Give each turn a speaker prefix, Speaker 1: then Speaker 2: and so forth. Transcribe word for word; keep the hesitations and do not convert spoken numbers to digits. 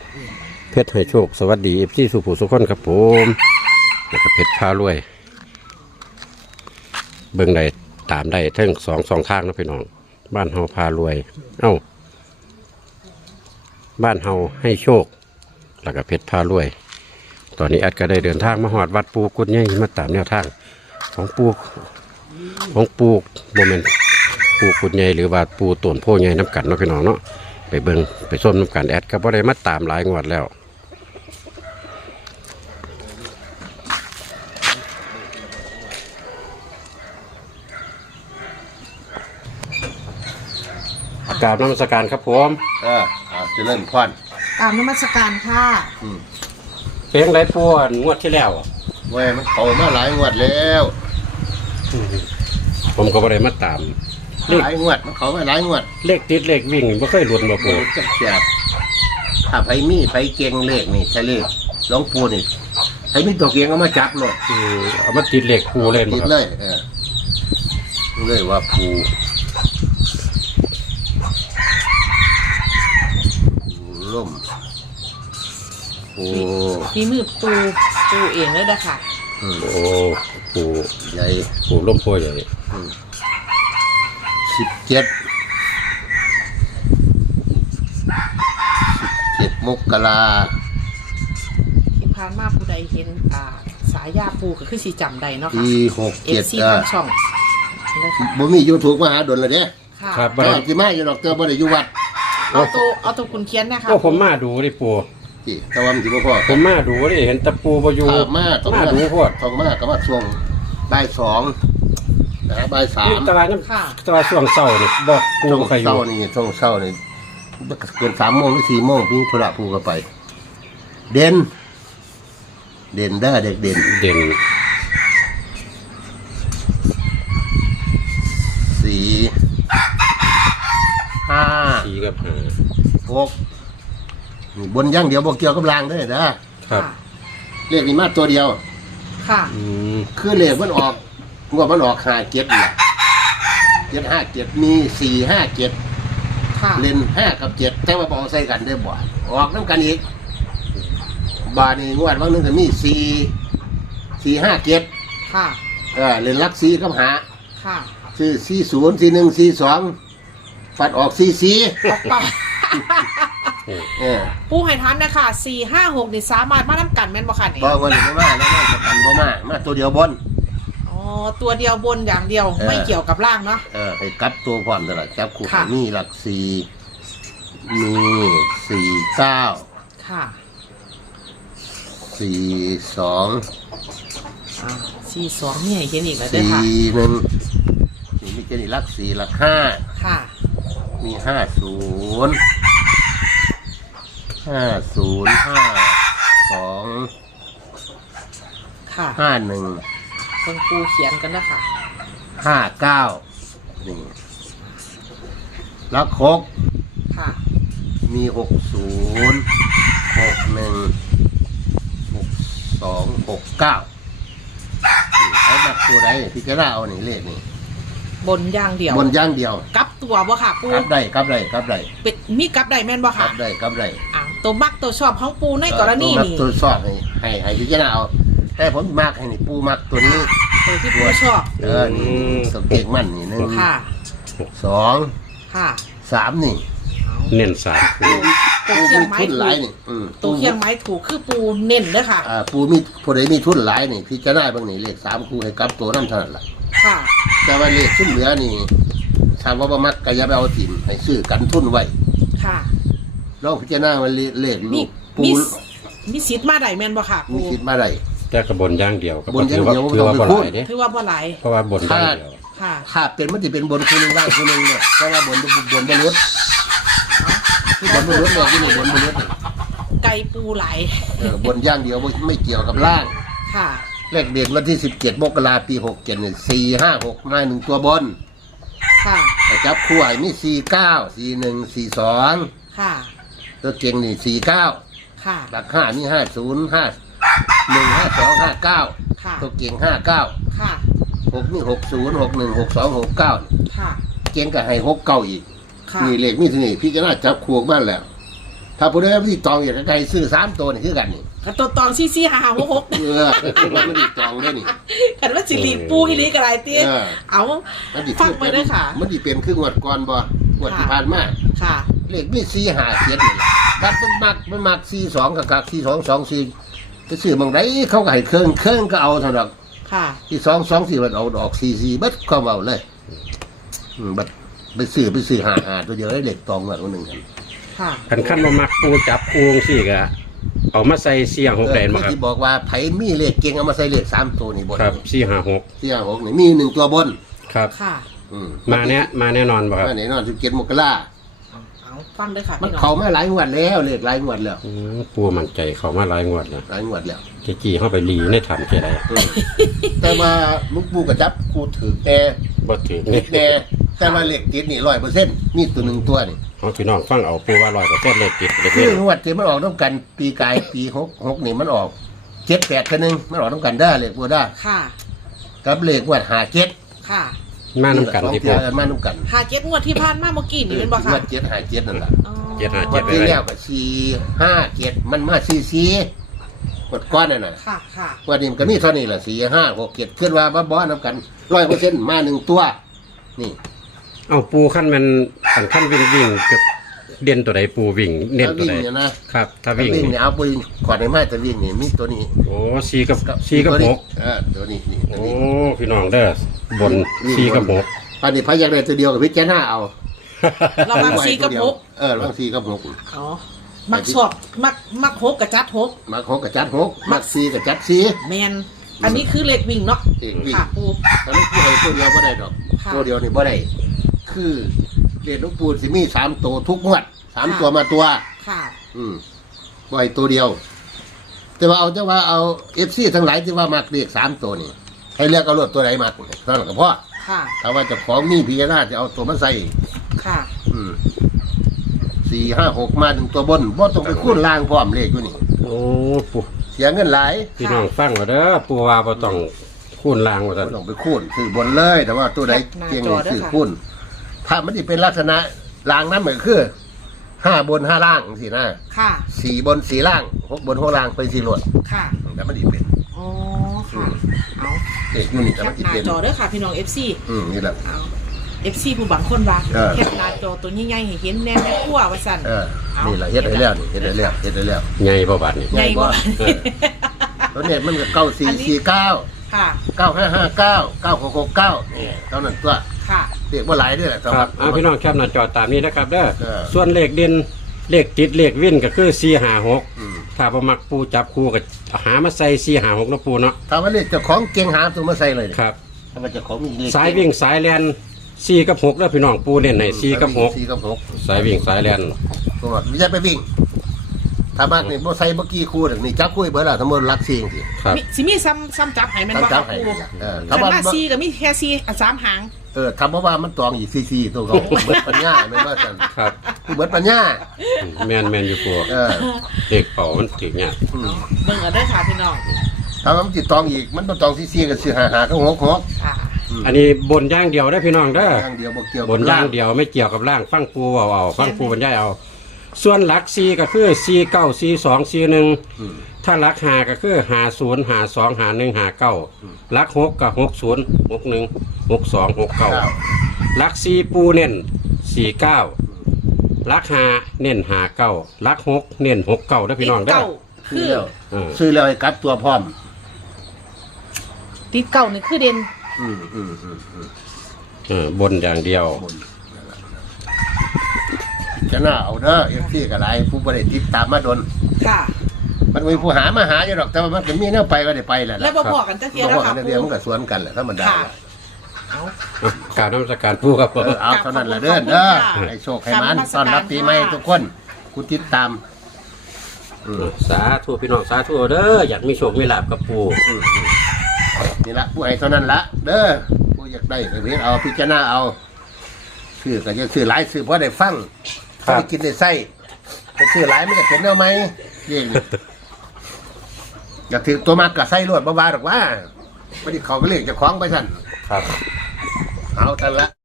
Speaker 1: เพชรให้โชคสวัสดีเอฟซีสุภูสุขคนครับผมแล้วก็เพชรพารวยเบิ่งได้ตามได้ทั้งสองสองทางนะพี่น้องบ้านเฮาพารวยเอ้าบ้านเฮาให้โชคแล้วก็เพชรพารวยตอนนี้แอดก็ได้เดินทางมาหอดวัดปูกุดใหญ่มาตามแนวทางของปูของปูโมเมนต์ปูกุดใหญ่หรือว่าปูต้นโพใหญ่น้ำกันเนาะพี่น้องเนาะไปเบิ่งไปส้มน้ำกันแอดก็บ่ได้มาตามหลายงวดแล้วกราบนมัสการครับผม
Speaker 2: เออเอาจะเล่นพอน
Speaker 3: ตามนมัสการค่ะ
Speaker 2: อืม
Speaker 1: เพลงไรปูนงวดที่แล้ว
Speaker 2: เว้ยมันเขามาหลายงวดแล้ว
Speaker 1: ผมก็บ่ได้มาตามเลข
Speaker 2: หลายงวดมันเขามาหลายงวด
Speaker 1: เลขติดเลขวิ่งบ่เคยหลุดบ่ปู
Speaker 2: มันจะเสียบถ้าไผมีไผเก่งเลขนี่ใช่เลขหลวงปู่นี่ไผมีตัวเก่งเอามาจับเลย
Speaker 1: คือเอามาติดเลขปูเล่น
Speaker 2: ติด
Speaker 1: ครับ
Speaker 2: เลยเออเลยว่าปู่ปู่ล่มปู่
Speaker 3: มีมือปูปูเองเลยนะคะ
Speaker 2: อืม
Speaker 1: โอ้ปู
Speaker 2: ใหญ่
Speaker 1: ปูล่มโพใหญ่
Speaker 2: สิบเจ็ดสิบเจ็ดมกรา
Speaker 3: ที่ผ่านมาผู้ใดเห็นอ่าสายยาปูก็คือสีจำได้เนาะค่ะ
Speaker 2: ปีหก
Speaker 3: เอ
Speaker 2: เจ็
Speaker 3: ฟ
Speaker 2: ด
Speaker 3: ซี
Speaker 2: อ่ะ
Speaker 3: ทางช่องนะคะ
Speaker 2: บ่มียูทูบมาหาดนเลยเด้
Speaker 3: ค่ะ
Speaker 1: ครับบ่
Speaker 2: บ่
Speaker 1: ได้
Speaker 2: ได้สิมาอยู่ดอกเตอบ่ได้อยู่วัด
Speaker 3: เอาตัวเอาตัวคุณเคียนนะคะ
Speaker 1: ก็ผมมาดูดิปู
Speaker 2: ที่แต่ว่ามันสิบ่พอ
Speaker 1: ผมมาดูดิเห็นตะปูบ่อยู่
Speaker 2: ถ้ามาต้อง
Speaker 1: มา
Speaker 2: มา
Speaker 1: ดูโพด
Speaker 2: ต้องมาก็มาช่วงบ่ายสองนะบ่ายสา
Speaker 1: นี่
Speaker 2: ม
Speaker 1: ตลาดน้ำตลาดช่วงเช้านี่บอกปู
Speaker 2: ช่วง
Speaker 1: ใครอ
Speaker 2: เช้า
Speaker 1: ยู่
Speaker 2: นี่ช่วงเช้านี่เกินสามโมงหรือสี่โมงพี่ธุระผู้ก็ไป เด่นเด่นได้เด็กเด่น
Speaker 1: เด่น
Speaker 2: สี่ห้า
Speaker 1: สีกับหา
Speaker 2: หกนี่บนอย่างเดียวบ่เกี่ยวกับรางเด้อนะครับ
Speaker 3: ค่ะ
Speaker 2: เลขนี้มาตัวเดียว
Speaker 3: ค่ะ
Speaker 1: อืม
Speaker 2: คือเลขมันออกงวดมันออกห้าเจ็ดเนี่ยเจ็ดห้าเจ็ดมีสี่ห้าเจ็ด
Speaker 3: ค่ะ
Speaker 2: เลนห้ากับเจ็ดแต่ว่าบอใส่กันได้บ่อยออกน้ำกันอีกบาทนี่งวดวันหนึงก็มีสี่สี่ห้าเจ็ด
Speaker 3: ค่ะ
Speaker 2: เออเลนลักสี่กับหา
Speaker 3: ค่ะ
Speaker 2: คือสี่ศูนย์สี่หนึ่งสี่สองฟัดออกสี่สี่
Speaker 3: ออกไป
Speaker 2: เออ
Speaker 3: ปูให้ทันนะคะสี่ห้าหกนี่สามารถมาน้ำกันแม่นบ่ค่ะนี่
Speaker 2: บอกวันนี้บ่มาแล้วมาจะกันบ่มามาตัวเดียวบน
Speaker 3: อ๋อตัวเดียวบนอย่างเดียว
Speaker 2: เออ
Speaker 3: ไม่เกี่ยวกับล่างเนาะ
Speaker 2: เออให้กลับตัวพร้อมตลอดจับคู่
Speaker 3: ค่ะ
Speaker 2: มีหลักสี่มีสี่เก้า
Speaker 3: ค่ะ
Speaker 2: สี่สอง
Speaker 3: อ่าสี่สองนี่ให้เห็นอีกแล้วเด้อ
Speaker 2: สี่
Speaker 3: ค่ะ
Speaker 2: หนึ่งนี่มีเจนี่ลักสี่ลักห้า
Speaker 3: ค่ะ
Speaker 2: มีห้าศูนย์ห้าศูนย์ห้าสอง
Speaker 3: ค่ะ
Speaker 2: ห้าหนึ่ง
Speaker 3: คนปูเขียนกันนะคะ
Speaker 2: ห้าเก้านี่ลักหก
Speaker 3: ค่ะ
Speaker 2: มีหกศูนย์หกหนึ่งหกสองหกเก้าใช้แบบตัวใดพี่จะได้เอานี่เลขนี่
Speaker 3: บนอย่างเดียว
Speaker 2: บนย่างเดียว
Speaker 3: กลับตัวบ่ค่ะปู
Speaker 2: กลับได้กลับได้กลับได้
Speaker 3: เป็นมีกลับได้แม่นบ่
Speaker 2: ก
Speaker 3: ค่ะ
Speaker 2: ลับได้กลับได้
Speaker 3: อ่าตัวมักตัวชอบของปูในกรณีนี้
Speaker 2: ตัวสอดให้ให้ให้พิจารณาเอาแต่ผมมากให้นี่ปูมักตัวนี้
Speaker 3: ตัวที่ปูชอบ
Speaker 2: เออนี่ตัวเก่งมันนี่หนึ่ง
Speaker 3: ค่ะ
Speaker 2: สอง
Speaker 3: ค่ะ
Speaker 2: สามนี่
Speaker 1: เน้นสามปู
Speaker 3: ตัว
Speaker 2: ปู
Speaker 3: เคีย
Speaker 2: มี
Speaker 3: งไม้
Speaker 2: ทุน
Speaker 3: ถู
Speaker 2: หลาย
Speaker 3: ก
Speaker 2: นี่อืม
Speaker 3: ตัวเคียงไม้ถูกคือปูเน้นเด้อค่ะ
Speaker 2: อ่าปูมีผู้ใดมีทุนหลายนี่พิจารณาเบางนี่เลขสามคูให้กลับตัวน้ำเท่านั้นล่ะ
Speaker 3: ค่ะ
Speaker 2: แต่ว่าเลขขึ้นเหลือนี่ถามว่าบ่มักก็อย่าไปเอาถิ่มให้ซื้อกันทุนไว้
Speaker 3: ค่ะ
Speaker 2: ลองพิจารณาว่าเลขเลข
Speaker 3: มี
Speaker 2: ลูกปู
Speaker 3: มีมีสิทธิ์มาได้แม่นบ่ค่ะ
Speaker 2: มี
Speaker 3: ปู
Speaker 2: คิดมาได้
Speaker 1: แต่กระบนอย่างเดียวก็
Speaker 2: บนอย่างเดียว
Speaker 1: ถือว่า
Speaker 2: บ่
Speaker 1: บ่
Speaker 2: ต้อง
Speaker 1: ห
Speaker 2: ไป
Speaker 1: ลายเด้
Speaker 3: ถือว่าบ่หลาย
Speaker 1: เพราะว่าบนอย่างเดียว
Speaker 3: ค่ะ
Speaker 2: ถ้าเป็นมันจะเป็นบนคูนึงล่างคูนึงเนี่ยเพราะว่าบนบนบนมนุษย์บนมนุษย์เนี่ยที่นี่บนมนุษย์นี่
Speaker 3: ไก่ปูหลาย
Speaker 2: เออบนย่างเดียวไม่ไม่เกี่ยวกับล่าง
Speaker 3: ค่ะ
Speaker 2: เลขเด่นวันที่สิบเจ็ดมกราปีหกเจ็ดเนี่ยสี่ห้าหกมาหนึ่งตัวบน
Speaker 3: ค่ะ
Speaker 2: แต่จับคู่ไอ้นี่สี่เก้าสี่หนึ่งสี่สอง
Speaker 3: ค่ะ
Speaker 2: ตัวเก่งนี่สี่เก้า
Speaker 3: ค่ะ
Speaker 2: หลักห้านี่ห้าศูนย์ห้าหนึ่งห้าสองห้าเก้า
Speaker 3: ค่ะ
Speaker 2: ตัวเก่งห้าเก้า
Speaker 3: ค่ะ
Speaker 2: หกนี่หกศูนย์หกหนึ่งหกสองหกเก้า
Speaker 3: ค่ะ
Speaker 2: เก่งก็ให้หกเก้าอีก
Speaker 3: ค่ะ
Speaker 2: นี่เลขนี่ที่นี่พี่จะน่าจับคู่บ้านแล้วถ้าผู้ใดที่ตองอยากจะไกลซื้อสามตัวนี่คือกันนี่
Speaker 3: กับตัวตองซี่ซี่หาหาหกหก
Speaker 2: เออมันไม่ได้ตองเลยนี่
Speaker 3: กันว่าสิริปูอีหลีกับไรเตี้ย
Speaker 2: เออ
Speaker 3: เอา
Speaker 2: มันดิ
Speaker 3: ฟังไปด้วยค่ะ
Speaker 2: มันดิเป็นครึ่งวัดก่อนบ่งวดที่ผ่านมา
Speaker 3: ค่ะ
Speaker 2: เลขมีสี่ห้าเจ็ดนี่แหละบัดมันมักมันมักสี่สองกับกักสี่สองสองสี่จะซื้อบางไดเขาก็ให้เครื่องเครื่องก็เอาเท่านั้น
Speaker 3: ค่ะ
Speaker 2: ที่สองสองสี่มันเอาดอกสี่สี่บัดก็เอาเลยอืมบัดไปซื้อไปซื้อหาหาตัวเดียวได้เหล็กตองแบบนึงกัน
Speaker 3: ค่ะ
Speaker 1: คันขั้นมามักปูจับปูสิกะเอามาใส่เสียงหกแดนมา
Speaker 2: เมื่อ
Speaker 1: ครับ
Speaker 2: ที่บอกว่าไผมีเลขเก่งเอามาใส่เลขสามตัวนี่บน
Speaker 1: ครับสี่ห้าหก
Speaker 2: สี่ห้าหกนี่มีหนึ่งตัวบน
Speaker 1: ครับ
Speaker 3: ค่ะ
Speaker 2: อืม
Speaker 1: มาเนี้ยมาแน่นอนบ่ครับ
Speaker 2: มาแน่นอนสิบเจ็ดมกรา
Speaker 3: เอาฟังด้วยค่ะ
Speaker 2: มัน
Speaker 3: พี่น้อง
Speaker 2: เขามาหลายงวดแล้วเลขหลายงวดแล้ว
Speaker 1: อืมปูมั่นใจเขามาหลายงวดแล้ว
Speaker 2: หลายงวดแล้ว
Speaker 1: เจจีเข้าไปรีในถ้ำแค่ไร
Speaker 2: อืมแต่ว่าลูกปูกระจับกูถือแน่
Speaker 1: บ่ถึง
Speaker 2: ติ
Speaker 1: นี่
Speaker 2: ดแน่แต่ว่าเลขติดนี่ร้อยเปอร์เซ็นต์มีตัวหนึ่งตัวนี่
Speaker 1: เอาพี่น้องฟังเอาปูว่าร้อยกว่าเส้นเลยติดเลย
Speaker 2: คื
Speaker 1: พี่
Speaker 2: องวดที่มันออกต้องกันปีกายปีหกหกนี่มันออกเจ็ดแปดกันหนึ่งมันออกต้องกันได้เลขบัวได้
Speaker 3: ค่ะ
Speaker 2: กับเลขงวดหาเจ็ด
Speaker 3: ค่ะ
Speaker 1: มาน้ำกัน
Speaker 2: สอง
Speaker 1: ที่
Speaker 2: เที
Speaker 1: ปู
Speaker 2: ยมาน้ำกัน
Speaker 3: หาเจ็ดงวดที่ผ่านมาเมื่อกี้นี่เป็นบ่
Speaker 2: ง
Speaker 3: ค่ะ
Speaker 2: วดเจ็ดหาเจ็ดนั่นแหละ
Speaker 3: อ๋อ
Speaker 1: เจ็ดห้า
Speaker 2: วั
Speaker 1: เจ็ด
Speaker 2: น
Speaker 1: ไป
Speaker 2: ที่
Speaker 1: เล
Speaker 2: แล้
Speaker 1: ยว
Speaker 2: ก็สี่ห้าเจ็ดมันมาสี่สี่กดก้อนนั่นน่ะ
Speaker 3: ค่ะค่ะ
Speaker 2: วันนี้มันก็มีเท่านี้แหละสี่ห้าหกเจ็ดขึ้นว่าบ้าบอน้ำกันร้อยเปอร์เซ็นต์มาหนึ่งตัว นี่
Speaker 1: เอาปูขั้นมันอันขั้นวิ่งวิ่งกับเด่นตัวใดปูวิ่งเน้น
Speaker 2: ถ้า
Speaker 1: ตัว
Speaker 2: วิ่ง
Speaker 1: ใด
Speaker 2: เนี่ยนะครับ
Speaker 1: ถ้า
Speaker 2: ถ้า
Speaker 1: วิ่ง
Speaker 2: วิ่ง
Speaker 1: นี่
Speaker 2: เนี่ยเอาไปก่อนในมาจะวิ่งนี่มีตัวนี้
Speaker 1: โอ้สี่กับสี่กับ
Speaker 2: ตัว
Speaker 1: ห
Speaker 2: นี้
Speaker 1: ก
Speaker 2: เออตัวนี้นี่ตัว
Speaker 1: โอ้
Speaker 2: นี้
Speaker 1: พี่น้องเด้อบนสี่กับหก
Speaker 2: อันนี้พยักได้ตัวเดียวกับพิจารณาเอา
Speaker 3: เรามาซีกับหก
Speaker 2: เออลองสี่กับหก
Speaker 3: อ๋อมักสอบมักมักหกกับจัดหก
Speaker 2: มักหกกับจัดหกมักสี่กับจัดสี่
Speaker 3: แมนอันนี้คือเลขวิ่งเนาะ
Speaker 2: เลขวิ่ง
Speaker 3: ค่ะปู
Speaker 2: แต่ลูกปูให้ตัวเดียวบ่ได้ดอก
Speaker 3: ค่ะ
Speaker 2: ตัวเดียวนี่บ่ได้คือเรียนลูกปูสิมีสามตัวทุกงวดสามตัวมาตัว
Speaker 3: ค่ะ
Speaker 2: อืมบ่ให้ตัวเดียว แต่ว่าเอาจะว่าเอาเอฟซีทั้งหลายที่ว่ามักเรียกสามตัวนี่ให้เลือกเอารถตัวไหนมาเท่านั้นก็พอ
Speaker 3: ค่ะ
Speaker 2: ถ้าว่าเจะของมีพิจารณาจะเอาตัวมาใส่
Speaker 3: ค่ะ
Speaker 2: อืมสี่ห้าหกมาถึงตัวบนบ่ต้องไปคูณล่างพร้อมเลขอยู่นี่
Speaker 1: โอ้ปู
Speaker 2: เสียเงินหลาย
Speaker 1: พี่น้องฟังว่าเด้อปูว่าบ่ต้องคูณลางว่า
Speaker 2: บ่
Speaker 1: ซั่น
Speaker 2: ต้องไปคูณซื้อบนเลย แต่ว่าตัวใดเก่งนี่ซื้อคูณถ้ามันจะเป็นลักษณะล่างนั้นเหมือนคือห้าบนห้าล่างสินะ
Speaker 3: ค่ะ
Speaker 2: สี่บนสี่ล่างหกบนหกล่างเป็นสี่หลวด
Speaker 3: ค่ะ
Speaker 2: แต่มันดีเป็น
Speaker 3: อ๋อค่ะเอา
Speaker 2: เลขอยู่นี่
Speaker 3: แค
Speaker 2: แต่มัน
Speaker 3: ป
Speaker 2: ดี
Speaker 3: หน้า
Speaker 2: เป็น
Speaker 3: จอเด้อค่ะพี่น้อง เอฟ ซี
Speaker 2: อืมนี่แหละ
Speaker 3: เอา เอฟ ซี ผู้บางคนว่า
Speaker 2: เออ
Speaker 3: แคปหน้าจอตัวใหญ่ๆให้เห็นแน่แม่ครัวว่าซั่น
Speaker 2: เออนี่แหละเฮ็ดได้แล้วนี่เฮ็ดได้แล้วเฮ็ดได้แล้ว
Speaker 1: ใหญ่บ่บาดนี่
Speaker 3: ใหญ่บ่
Speaker 2: เออ แล้วเนี่ยมันก็เก้าสี่สี่เก้า
Speaker 3: ค่ะ
Speaker 2: เก้าห้าห้าเก้าเก้าหกหกเก้าเท่านั้นตัว
Speaker 3: ค่ะ
Speaker 2: เรียกว่าหลายด้วยแหละ
Speaker 1: ครับเอาพี่น้องแคปหน้าจอตามนี้นะครับเด้อ
Speaker 2: เออ
Speaker 1: ส่วนเลขเด่นเลขติดเลขวิ่นก็คือสี่ห้าหก
Speaker 2: อืม
Speaker 1: ถ้าบ่มักปูจับคู่ก็หามาใส่สี่ห้าหกเนาะปูเนาะ
Speaker 2: ถ้าว่าเรียกเจ้าของเก่งหาตัวมาใส่เลย
Speaker 1: ครับ
Speaker 2: ถ้าว่าเจ้าของมีเลข
Speaker 1: สายวิ่งสายแลนสี่กับหกเด้อพี่น้องปูเน้นให้สี่กับหก
Speaker 2: สี่กับหก
Speaker 1: สายวิ่งสายแลน
Speaker 2: ตัวไม่ใช่ไปวิ่ง ถ้ามากนี่บ่ใส่เมื่อกี้คู่หนึ่งนี่จับคู่เบิดละทั้งหมดรักซีจริง
Speaker 1: ครับ
Speaker 3: มีสิมีซ้ำซ้ำจับให้แมัน
Speaker 2: ทั้ง
Speaker 3: บ่
Speaker 2: จั
Speaker 3: ค
Speaker 2: บ
Speaker 3: รับ
Speaker 2: ให้
Speaker 3: ปู
Speaker 2: เออ
Speaker 3: คั
Speaker 2: ถ้าน ว่า
Speaker 3: ว่าซีก็มีแค่ซีอ่ะสามหาง
Speaker 2: เออทำเพราะว่ามันตองอีกซีซีตัวเขาเบิดปัญญาไม่ว่ากัน
Speaker 1: ครับ
Speaker 2: คือเบิดปัญญา
Speaker 1: แมนแมนอยู่ปู
Speaker 2: เออ
Speaker 1: เด็กเป่ามันถึงเนี่ย
Speaker 2: อืม
Speaker 3: เบิ่งเอาเด้อค่ะพี่น้อง
Speaker 2: ถ้าว่ามันติดตองอีกมันต้องตองซีซีกับสี่หาหาก็หกหก
Speaker 3: ค่ะ
Speaker 1: อันนี้บนย่างเดียวได้อพี่น้องเด้อ
Speaker 2: อย่างเดียวบ่เกี่ยว
Speaker 1: บนย่างเดียวไม่เกี่ยวกับร่างฟังปูเอาเอาฟังปูบรรยายเอา ส่วนหลักซีก็คือซีเก้าซีสองซีหนึ่ง
Speaker 2: อืม
Speaker 1: ถ้าหลักหาก็คือหาศูนย์หาสองหาหนึ่งหาเก้าหลักหกก็หกศูนย์หกหนึ่งหกสองหกเก้า
Speaker 2: เก้า
Speaker 1: หลักซีปูเน้นสี่เก้าหลักหาเน้นหาเก้าหลักหกเน้นหกเก้าได้อพี่น้องเด้อ
Speaker 3: เก้า
Speaker 2: ซื้
Speaker 3: คือ อ
Speaker 2: แล้ว
Speaker 1: เออ
Speaker 2: ซื้อแล้วให้กลับตัวพร้อม
Speaker 3: ติดเก้านี่คือเด่น
Speaker 2: อืมอืมอืมอืม
Speaker 1: เออบนอย่างเดียว
Speaker 2: บนจะน่าเอาเด้อเอฟซีกับไรผู้บริติดตามมาโดน
Speaker 3: ค่ะ
Speaker 2: มันมีผู้หามาหาอยู่หรอกแต่ว่ามันก็มีแนวไปก็ได้ไปแหละ
Speaker 3: แล้วบ่พอกันจักเทีย
Speaker 2: บ
Speaker 3: แล้ว
Speaker 2: อกกั
Speaker 3: ค่ะ
Speaker 2: น
Speaker 3: ปู
Speaker 2: เดียวมันก็สวนกันแหละธรรมดา
Speaker 3: ค่ะเอา
Speaker 1: การนมัสการผู้ครับผ
Speaker 2: เอ
Speaker 1: ม
Speaker 2: อเอาเท่านั้นแหละเด้อเด้อให้โชคให้มันต้อนรับปีใหม่ทุกคนคุณติดตามอืม
Speaker 1: สาธุพี่น้องสาธุเด้ออยากมีโชคมีลาภกับปู
Speaker 2: อืมอืมนี่ละผู้ให้เท่านั้นละเด้อผู้อยากได้ก็เรียนเอาพิจารณาเอาซื้อก็จะซื้อหลายซื้อเพราะได้ฟังเพราะได้กินได้ใส่จะซื้อหลายมันจะเป็นแนวไหมเองอยากถือตัวมากกับไส้รวดบ้าๆหรอกว่าไม่ได้เขาก็เรียกจะคล้องไปสั่น
Speaker 1: ครับ
Speaker 2: เอาทันละ